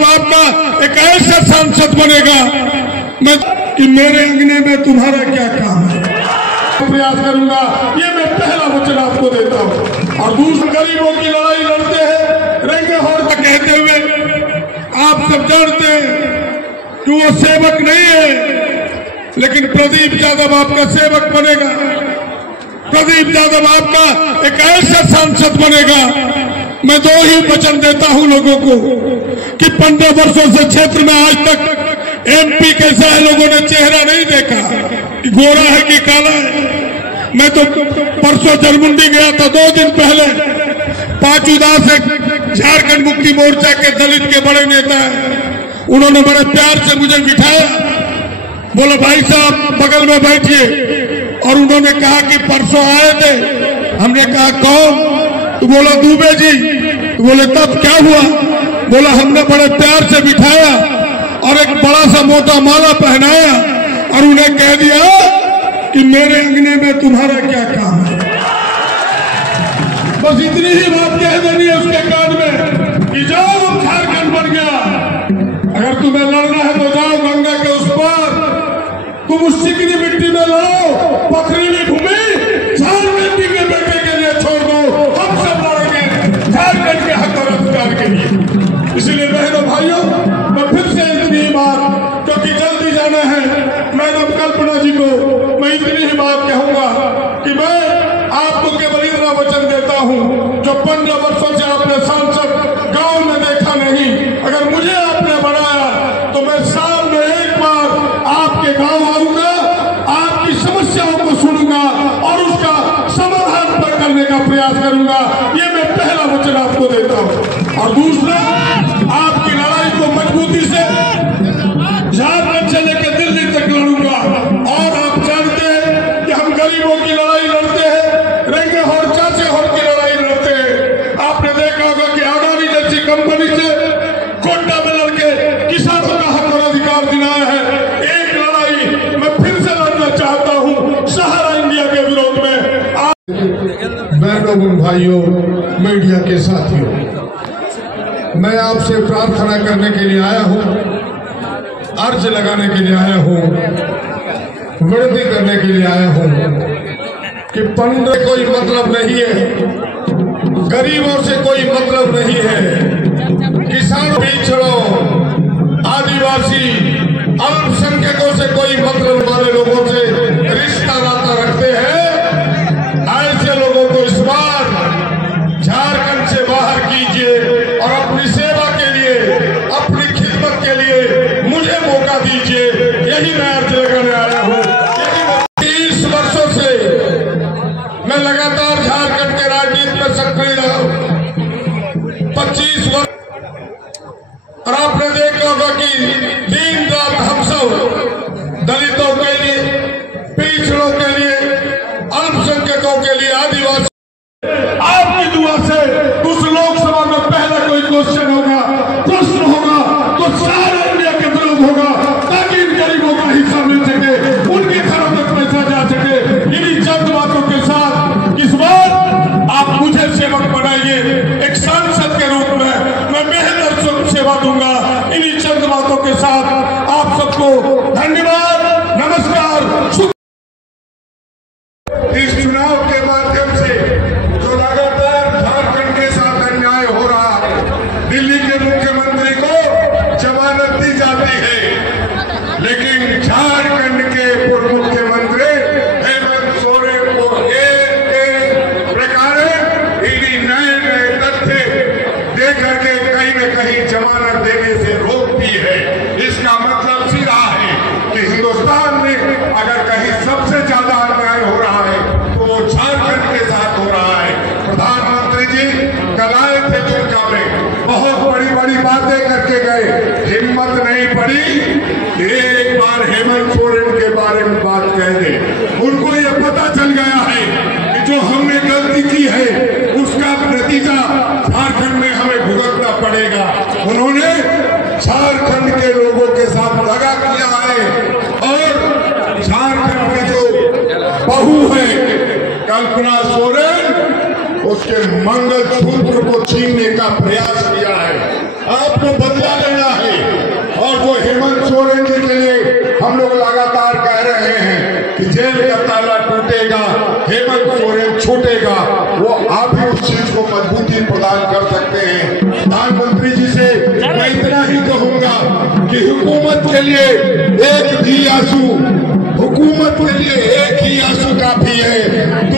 यादव आपका एक ऐसा सांसद बनेगा मैं कि मेरे अंगने में तुम्हारा क्या काम है, प्रयास करूंगा। ये मैं पहला वचन आपको देता हूँ। और दूसरे गरीबों की लड़ाई लड़ते हैं रहेंगे और कहते हुए आप सब जानते हैं कि वो सेवक नहीं है, लेकिन प्रदीप यादव आपका सेवक बनेगा। प्रदीप यादव आपका एक ऐसा सांसद बनेगा। मैं दो ही वचन देता हूं लोगों को कि 15 वर्षों से क्षेत्र में आज तक एमपी के सारे लोगों ने चेहरा नहीं देखा कि गोरा है कि काला है। मैं तो परसों जरमुंडी गया था 2 दिन पहले। पांचू दास एक झारखंड मुक्ति मोर्चा के दलित के बड़े नेता हैं, उन्होंने बड़े प्यार से मुझे बिठाया, बोले भाई साहब बगल में बैठिए। और उन्होंने कहा कि परसों आए थे। हमने कहा कौन? तो बोला दुबे जी। तो बोले तब क्या हुआ? बोला हमने बड़े प्यार से बिठाया और एक बड़ा सा मोटा माला पहनाया और उन्हें कह दिया कि मेरे अंगने में तुम्हारा क्या काम है। बस इतनी ही बात कह देनी है उसके कान में कि जाओ झारखंड बन गया। अगर तुम्हें लड़ना है तो जाओ गंगा के उस पार, तुम उस चिकनी मिट्टी में लड़ो, पथरीली भूमि झारखंड के बेटे के लिए छोड़ दो। हम सब लड़ेंगे झारखंड के हक और अधिकार के लिए। इसलिए बहनों भाइयों, मैं फिर से इतनी ही बात, क्योंकि जल्दी जाना है, मैडम कल्पना जी को मैं इतनी ही बात कहूंगा कि मैं आपको केवल इतना वचन देता हूं जो 15 वर्षों से आपने सांसद गांव में देखा नहीं। अगर मुझे आपने बढ़ाया तो मैं साल में एक बार आपके गांव आऊंगा, आपकी समस्याओं को सुनूंगा और उसका समाधान पर करने का प्रयास करूंगा। ये मैं पहला वचन आपको देता हूं। और दूसरा, आपकी लड़ाई को मजबूती से झारखंड से लेकर दिल्ली तक लड़ूंगा। और आप जानते हैं कि हम गरीबों की लड़ाई लड़ते हैं, रहेंगे और चाचे और की लड़ाई लड़ते हैं। आपने देखा होगा कि अडानी जैसी कंपनी से कोटा में लड़के किसानों का हक और अधिकार दिलाया है। एक लड़ाई मैं फिर से लड़ना चाहता हूं सहारा इंडिया के विरोध में। बहनों भाइयों, मीडिया के साथियों, मैं आपसे प्रार्थना करने के लिए आया हूं, अर्ज लगाने के लिए आया हूं, विनती करने के लिए आया हूं कि 15 कोई मतलब नहीं है, गरीबों से कोई मतलब नहीं है, किसान पिछड़ों, आदिवासी, अल्पसंख्यकों से कोई मतलब वाले लोगों से रिश्ता नाता रखते हैं। ऐसे लोगों को इस बार झारखंड से बाहर कीजिए और अपनी सेवा के लिए, अपनी खिदमत के लिए मुझे मौका दीजिए। यही मैं अर्ज लगाने आया हूँ। 30 वर्षों से मैं लगातार झारखंड के राजनीति में सक्रिय रहा हूँ, 25 वर्ष। और आपने देखा होगा कि दिन रात हम सब दलितों के लिए, पिछड़ों के लिए, अल्पसंख्यकों के लिए, आदिवासी, आपकी दुआ से उस लोकसभा में पहला कोई क्वेश्चन होगा, प्रश्न होगा तो सारा इंडिया के विरोध होगा, ताकि इन गरीबों का हिस्सा मिल सके, उनकी घरों तक पैसा जा सके। इन्हीं चंद बातों के साथ इस बार आप मुझे सेवक बनाइए। एक सांसद के रूप में मैं बेहतर सेवा दूंगा। इन्हीं चंद बातों के साथ आप सबको धन्यवाद, नमस्कार। इस चुनाव के माध्यम से जो लगातार झारखंड के साथ अन्याय हो रहा है, दिल्ली के मुख्यमंत्री को जमानत दी जाती है, लेकिन झारखंड के पूर्व मुख्यमंत्री हेमंत सोरेन को एक प्रकार ईडी नए तथ्य देकर के कहीं न कहीं जमानत देने से रोकती है। इसका मतलब सीधा है कि हिंदुस्तान में अगर कहीं सबसे ज्यादा अन्याय हो रहा है तो वो झारखंड के साथ हो रहा है। प्रधानमंत्री जी कल आए थे दुमका में, बहुत बड़ी बड़ी बातें करके गए, हिम्मत नहीं पड़ी एक बार हेमंत सोरेन के बारे में बात कह दे। उनको ये पता चल गया है कि जो हमने गलती की है उसका नतीजा झारखंड में हमें भुगतना पड़ेगा। उन्होंने झारखंड के लोगों के साथ दगा किया है और झारखंड की जो बहू है कल्पना सोरेन, उसके मंगलसूत्र को छीनने का प्रयास किया है। आपको बदला लेना है। हम लोग लगातार कह रहे हैं कि जेल का ताला टूटेगा, हेमंत सोरेन छूटेगा, वो आप ही उस चीज को मजबूती प्रदान कर सकते हैं। प्रधानमंत्री जी से मैं इतना ही कहूंगा कि हुकूमत के लिए एक भी आंसू, हुकूमत के लिए एक ही आंसू काफी है।